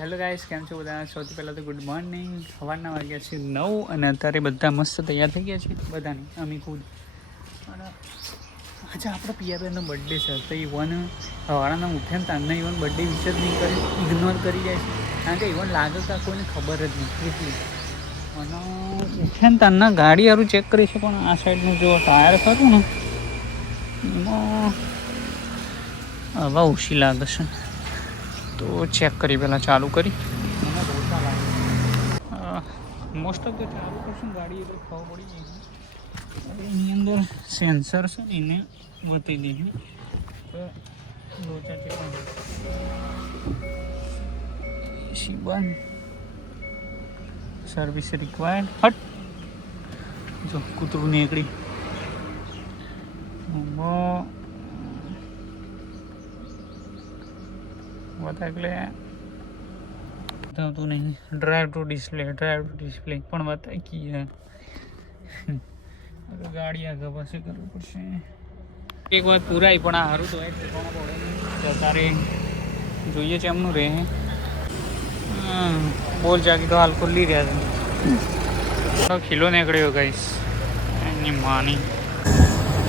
Hello guys, કેમ છો બધા? સૌથી પહેલાં તો ગુડ મોર્નિંગ. સવારના વાગ્યા છે 9 અને અત્યારે બધા મસ્ત તૈયાર થઈ ગયા છે બધાની અમે ખુદ. અને આજે આપણો પિયાબેનનો બર્થડે છે તો ઇવન સવારના ઉઠ્યા ને તારના ઇવન બર્થડે વિશ જ નહીં કરી, ઇગ્નોર કરી જાય છે. કારણ કે ઇવન લાગે કે કોઈને ખબર જ નહીં એટલી. અને ઉઠ્યા ને તારના ગાડી સારું ચેક કરી છે પણ આ સાઈડનું જો ટાયર ખરું ને એમાં હવા ઓછી લાગે છે તો ચેક કરી પહેલાં ચાલુ કરી મોસ્ટ ઓફ તો ચાલુ કરશું ગાડી એટલે ખબર પડી જાય. એની અંદર સેન્સર છે ને એને બતાવી દઈશું તો લોચા છે એસી બંધ, સર્વિસ રિક્વાયર્ડ. હટ જો કૂતરું નીકળી બતા એટલે બતાવતું નહીં. ડ્રાઈવ ટુ ડિસ્પ્લે પણ બતાવી કીએ ગાડી આગળ પાસે કરવું પડશે. એક વાત પૂરાઈ પણ આ સારું તો સરકારે જોઈએ છે એમનું રહે. બોલ જાગી તો હાલ ખુલ્લી રહ્યા છે. ખીલો નીકળ્યો ગાઈસ એની માની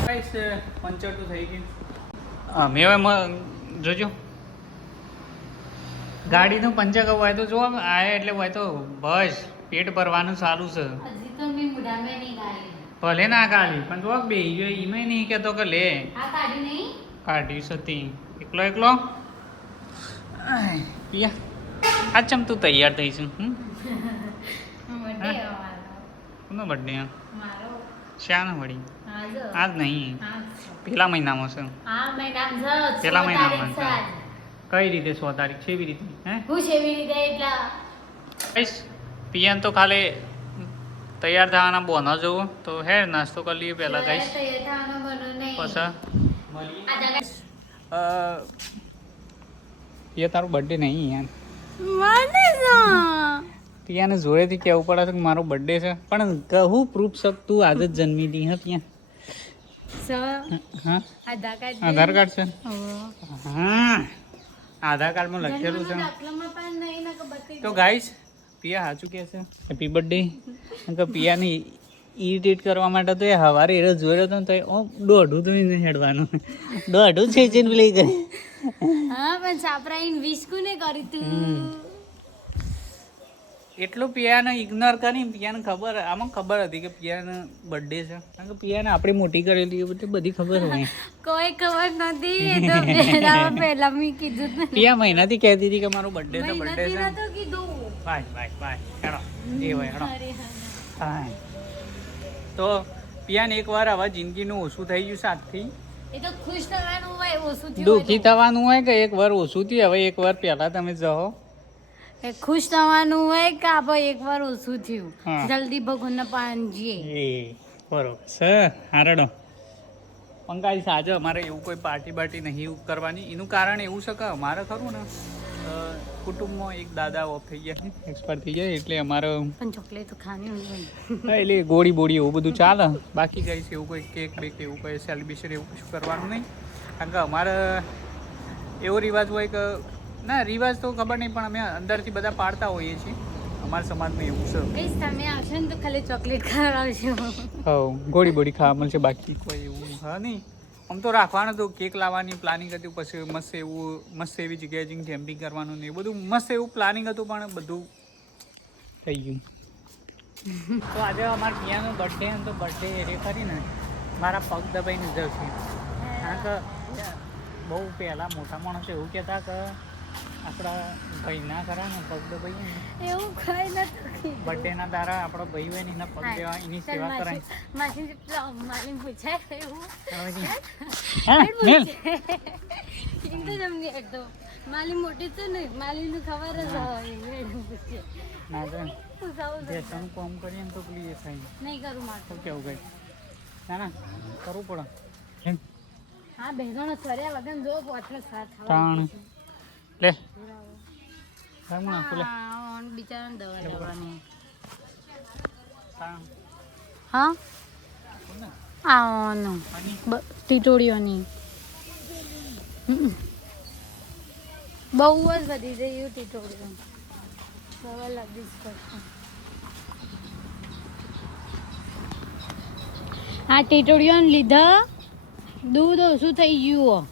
ગાઈસ. પંચર તો થઈ ગયું. મેં હવે જોજો ગાડીનું પંચર કહું હોય તો જો આયા એટલે હોય તો બસ પેટ ભરવાનું ચાલુ છે. ભલે ના કાઢી પણ જો બે એમાં નહીં કહેતો કે લે કાઢી સતી એકલો પિયા આ ચમ તું તૈયાર થઈ છું. કોનો બર્થડે? શાનો વળી? આજ નહીં, પેલા મહિનામાં છે. પેલા મહિનામાં છે. કઈ રીતે 100 તારીખ છે? એવી રીતે પિયાન તો ખાલી તૈયાર થવાના બોનો જોવો તો હે નાસ્તો કરી લઈએ પહેલાં કહીશ પછી તારું બર્થડે નહીં યાર. પિયાને જોડેથી કહેવું પડે છે કે મારો બર્થડે છે પણ કહું પ્રૂફ શક તું આજે જ જન્મી હતી હા ત્યાં. હા આધાર કાર્ડ છે. હા આધાર કાર્ડમાં લખેલું છે તો ગાઈસ પિયા સાચું કહે છે હેપી બર્થડે. કે પિયાને ઇરિટેટ કરવા માટે તો એ સવારે એ જોયો હતો ને તો દોઢું તો નહીં હેડવાનું, દોઢું છે લઈ ગઈ. હા પણ સાપરાઈને વિશ કોને કરી તું એટલું પિયાને ઇગ્નોર કરી. પિયાને ખબર આમાં ખબર હતી કે પિયાને બર્થડે છે કારણ કે પિયાને આપણે મોટી કરેલી બધી ખબર હોય. કોઈ ખબર નથી પહેલા મેં કીધું પિયા મહિનાથી કહેતી હતી કે મારો બર્થડે છે બર્થડે છે. બાય હેડો એ હોય હેડો. હા તો પિયાને એકવાર આવા જિંદગીનું ઓછું થઈ ગયું સાથથી એ તો ખુશ થવાનું હોય, ઓછું થયું દુઃખી થવાનું હોય કે એક વાર ઓછું થયું. હવે એક વાર પહેલા તમે જાઓ ખુશ થવાનું હોય કે આપણે એક વાર ઓછું થયું જલ્દી ભગવાનના પાનજીએ એ બરોબર છે. હારડો પંકાજ આજે અમારે એવું કોઈ પાર્ટી નહીં કરવાની. એનું કારણ એવું છે કે અમારે ખરું ને કુટુંબમાં એક દાદા ઓફ થઈ ગયા છે, એક્સપાયર થઈ ગયા એટલે અમારે પણ ચોકલેટ ખાની એટલે ગોળી બોડી એવું બધું ચાલે. બાકી કઈ છે એવું કોઈ કેક બેક એવું કોઈ સેલિબ્રેશન એવું કશું કરવાનું નહીં. કારણ કે અમારે એવો રિવાજ હોય કે ના રિવાજ તો ખબર નહીં પણ અમે અંદરથી બધા પાડતા હોઈએ છીએ. અમારા સમાજમાં એવું છે તમે આવશો ને તો ખાલી ચોકલેટ ખાવડાવશો. હા ગોળી બોડી ખાવા મળશે બાકી કોઈ એવું હા નહીં. આમ તો રાખવાનું હતું કેક લાવવાની પ્લાનિંગ હતું પછી મસ્ત એવી જગ્યાએ જઈને કેમ્પિંગ કરવાનું ને એ બધું મસ્ત એવું પ્લાનિંગ હતું પણ બધું થઈ ગયું. તો આજે અમારા પિયાનો બર્થડે તો બર્થડે એ કરીને મારા પગ દબાઈને જશે. કારણ કે બહુ પહેલાં મોટા માણસો એવું કહેતા કે આપણા ભાઈ ના કરા ને પગ દબાઈએ ને એવું કઈ નથી. બર્થડેના દારા આપણો ભાઈ હોય ને એના પગ દેવા એની સેવા કરાય. મારી પૂછાય એવું માલી મોટી તો નહીં માલીનું ખબર જ હોય ના તો બેસવાનું કામ કરીએ ને તો પેલી એ થાય નહીં કરું મારે કેવું કઈ ના કરવું પડે. હા બહેનો ફર્યા વગર જો પોટલો સાથ લે બિચારા દવા લેવાની. હા આવવાનું ટીટોળીઓની બહુ જ વધી જાય એવું ટીટોળીઓ. આ ટીટોડીઓને લીધા દૂધ ઓછું થઈ ગયું.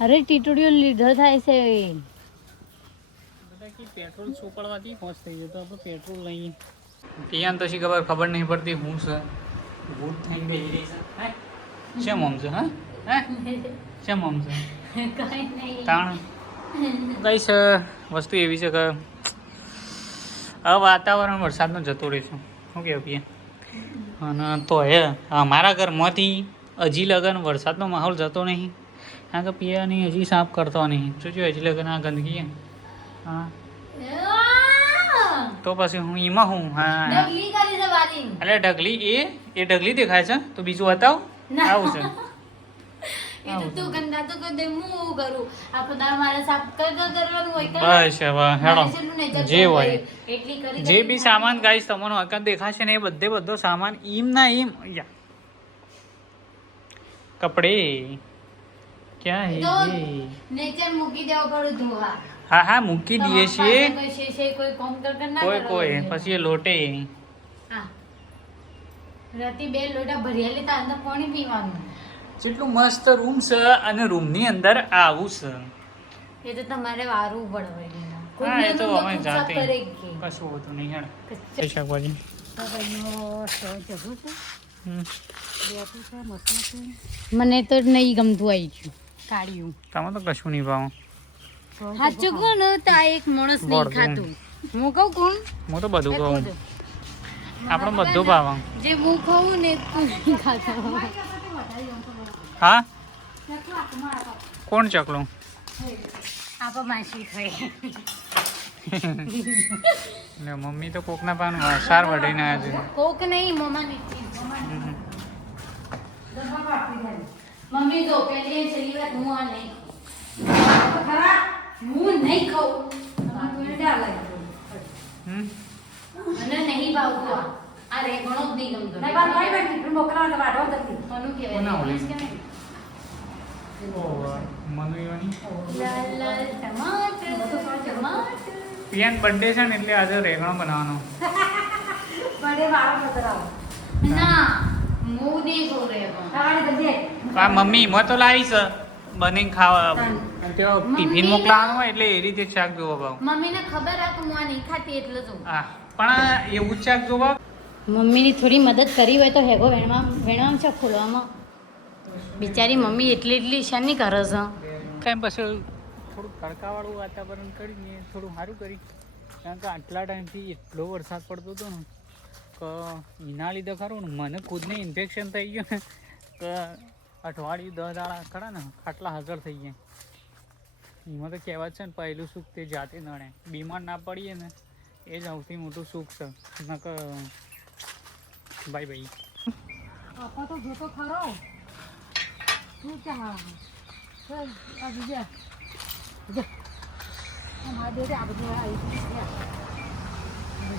અરે ટીટોડીઓ લીધો થાય છે. પેટ્રોલ ચોપડવાથી હોશ થઈ ગયો તો આપણે પેટ્રોલ લઈએ. ત્યાં તો શી ખબર નહીં પડતી હું છે ભૂત થઈને બેસી રહી છે. શેમ આમ છે? હા શેમ આમ છે? તાણ કઈ છે વસ્તુ એવી છે કે હવે વાતાવરણ વરસાદનો જતો રહે છે. શું કહેવું પીએ? અને તો હે અમારા ઘરમાંથી હજી લગન વરસાદનો માહોલ જતો નહીં. કારણ કે પિયાની હજી સાફ કરતો નહીં. જોજો હજી લગન આ ગંદકી. હા તો પછી હું એમાં હું હા એટલે ઢગલી એ ઢગલી દેખાય છે તો બીજું બતાવ. આવું છે બસ હવે હેડો જે હોય જે બી સામાન ગાઈસ તમને હકત દેખાશે ને એ બધો સામાન ઈમ ના ઈમ કપડે ક્યાં હે નેચર મૂકી દેવો પડું ધોવા. હા મૂકી દઈએ છીએ કોઈ પછી એ લોટે રાતે 2 લોટા ભર્યા લેતા અંદર પાણી પીવાનું. જેટલું મસ્ત રૂમ છે અને રૂમની અંદર આવું છે એ તો તમારે વારવું પડે. હા એ તો અમે જાતે કશું હોતું નહીં. હેડ શાકભાજી મને તો નહીં ગમતું આવી ગયું કાઢ્યું. તમે તો કશું નહીં ભાવ. સાચું કહું ને તો આ એક માણસ નહીં ખાતું. હું કહું કોણ? હું તો બધું કહું. આપણે બધું ભાવ. જે હું ખાઉં ને તું નહીં ખાતો. હા કોણ ચકલું? આપો માસી ખાય. મમ્મી તો કોકના પાન સાર વઢીને આવ્યા છે. કોક નહીં મમ્માની મમ્મી તો પેલી છેલ્લી વાત હું આ નહીં હું નહીં ખાઉં. મને નહીં ભાવતું આ રેગણો જ નહીં ગમતો. પિયાન બર્થડે છે ને એટલે આજે રેગણો બનાવવાનો. ના હું નહીં ખાઉં રેગણો. આ મમ્મી મો તો લાવી છે બનીને ખાવા ટિફિન મોકલાવાનું હોય એટલે એ રીતે શાક જોવો ભાવ. મમ્મીને ખબર આ હું આ નહીં ખાતી એટલે જો હા પણ એવું જ શાક જોવા. મમ્મીની થોડી મદદ કરી હોય તો હેગો વેણવામાં છે ખોલવામાં. બિચારી મમ્મી એટલી શાની કરે છે. કાંઈ પછી થોડું તડકાવાળું વાતાવરણ કરીને થોડું સારું કરી. કારણ કે આટલા ટાઈમથી એટલો વરસાદ પડતો હતો ને કે એના લીધે ખરું ને મને ખુદને ઇન્ફેક્શન થઈ ગયું ને કે અઠવાડિયું 10 દાડા ખરા ને આટલા હાજર થઈ ગયા. એમાં તો કહેવાત છે ને પહેલું સુખ તે જાતે નડે. બીમાર ના પડીએ ને એ જ સૌથી મોટું સુખ છે. નકર ભાઈ આપા તો જોતો ખરો શું ક્યાં આ બીજા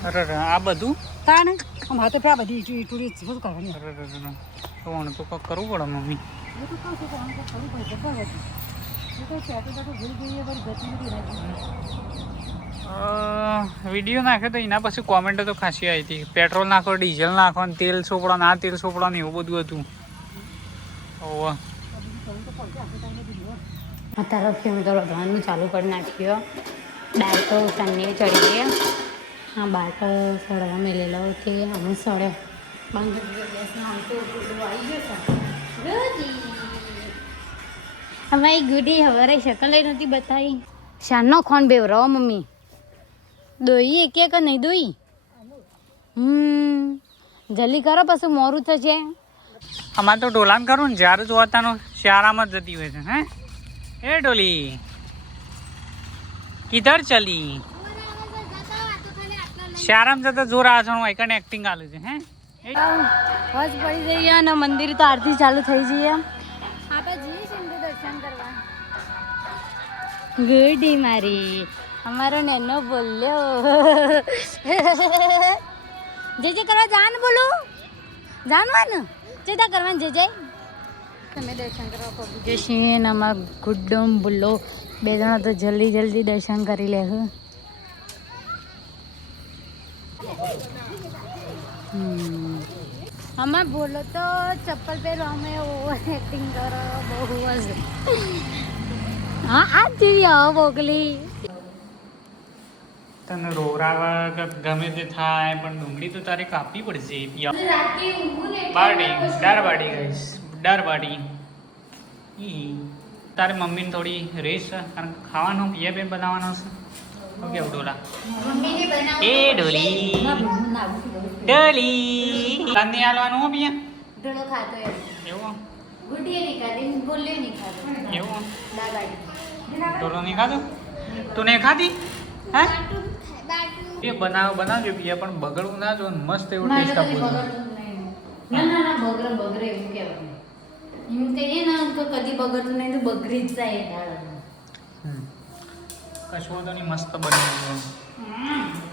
અરે આ બધું તાને અમારે તો પ્રા બધી થોડી શું કરવાની. અરે તો આને તો કંઈક કરવું પડે મમ્મી. હું તો કહું છું કે આને કરવું પડે જબર હતી. એ તો પેટ્રોલ તો ભૂલી ગઈ બધી ગતિ બધી રાખી. વિડીયો નાખ્યો તો એના પછી કોમેન્ટ તો ખાસી આવી હતી. પેટ્રોલ નાખો, ડીઝલ નાખો, તેલ સોપડો આ તેલ સોપડો ને એવું બધું હતું. ઓવા અત્યારે ફિલ્મ તો રોધવાનું ચાલુ કરી નાખ્યો. દાળ તો સાંજે ચડી ગયા. હા બાટ સળવા મેલેલો કે અમે સળ્યો બંધ ગેસનો આમ તો આવી ગયો છે. અમારી ગુડી હવારે શકલ નથી બતાવી. શાનનો ખોન બેવરો મમ્મી દોઈ એક કે નહીં દોઈ. જલ્દી કરો પછી મોરું થશે. અમારે તો ઢોલાન કરું ને જ્યારે જોતાનો શિયાળામાં જ જતી હોય છે. હે એ ડોલી કિધર ચલી? શિયાળામાં જતા જોર આવે છે. હું એકને એક્ટિંગ આલું છે. હે હજ પડી જઈએ અને મંદિર તો આરતી ચાલુ થઈ જઈએ. આપણે જઈએ છીએ દર્શન કરવા. ગુડી મારી અમારો નેનો બોલ્યો જે કરવા જાન બોલું જાનવાનું ચેતા કરવાનું જે તમે દર્શન કરવા પહોંચી જઈએ ને અમારા ગુડ્ડમ બુલ્લો 2 જણા તો જલ્દી જલ્દી દર્શન કરી લે આમાં બોલો તો ચપ્પલ પહેરો અમે ઓવર એક્ટિંગ કરો બહુ જ હા આ જેવી આવો મોકલી તને રોરાવા કે ગમે તે થાય પણ ડુંગળી તો તારે કાપવી પડશે બાડી દાળ બાડી ગઈશ દાળ બાડી તારે મમ્મીને થોડી રેસ છે કારણ કે ખાવાનું પિયા બેન બનાવવાનો છે ઓકે ડોલા એ ડોલી ડોલી કાંદી હાલવાનું હો પિયા ઢોળો ખાતો એવું ગુડીએ નહીં ખાધી બોલ્યો નહીં ખાતો એવું દાળ બાટી ડોલો નહીં ખાધો તું નહીં ખાધી હે એ બનાવજો પિયા પણ બગડવું ના જો મસ્ત એવું ટેસ્ટ આપવું ના બગડે એવું કહેવાનું એમ કહીએ ને તો કદી બગડતું નહીં તો બગડી જ જાય દાળ કશું તો નહીં મસ્ત બની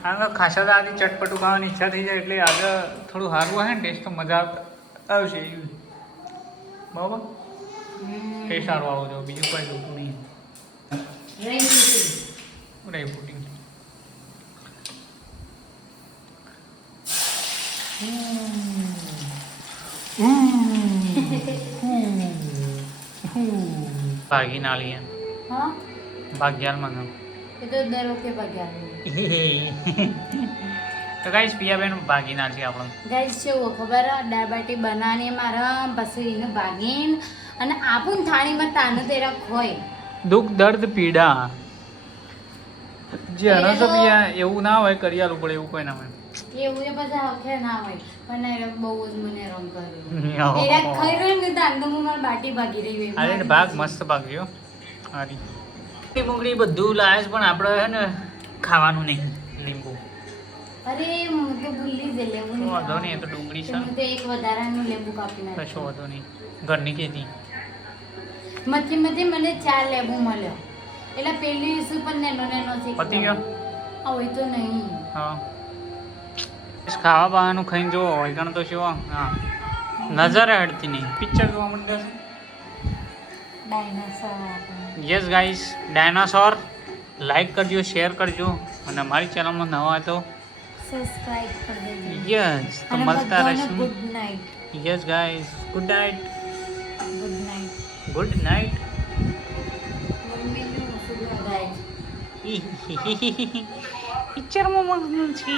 કારણ કે ખાસા તો આજે ચટપટું ખાવાની ઈચ્છા થઈ જાય એટલે આજે થોડું સારું હોય ને ટેસ્ટ તો મજા આવશે એવી બરાબર ટેસ્ટ સારું આવો જો બીજું કોઈ જોતું નહીં ડ્રાય ફ્રૂટિંગ ભાગી ના લઈએ હા ભાગ્યાલ માં એ તો દર વખતે ભાગ્યા તો ગાઈસ પિયાબેન ભાગી ના છે આપણને ગાઈસ છે ઓ ખબર દાળ બાટી બનાવવાની મારા પછી એને ભાગીને અને આપું થાળીમાં તાનું તેરા ખોય દુઃખ દર્દ પીડા જે અનસ પિયા એવું ના હોય કરી આલું પડે એવું કોઈ ના હોય એવું એ બધા હખે ના હોય પણ એ બહુ જ મને રંગ કર્યો એરા ખાઈ રહ્યો ને તાન તો હું મારી બાટી ભાગી રહી હોય અરે ભાગ મસ્ત ભાગ્યો હારી મુંગળી બધું લાયસ પણ આપણે હે ને ખાવાનું નહીં લીંબુ અરે હું તો ભૂલી જ લેવું વાંધો નહીં એ તો ડુંગળી છે હું તો એક વધારાનું લેબુ કાપી નાખ્યું કશો વાંધો નહીં ઘરની ખેતી મથી મને 4 લેબુ મળ્યો એટલે પેલી શું પણ નેનો છે પતી ગયો હોય તો નહીં હા ખાવા બાવાનું ખાઈને જો હોય કારણ તો શું હા નજર હટતી નહીં પિક્ચર જોવા માંડે dinosaur yes guys dinosaur like કરજો શેર કરજો અને અમારી ચેનલમાં નવા હોય તો સબસ્ક્રાઇબ કરી દેજો યસ તો મળતા રહીશું good night yes guys good night good night good night મમ્મીનું ગુડ નાઇટ પિક્ચરમાં મગ્ન છે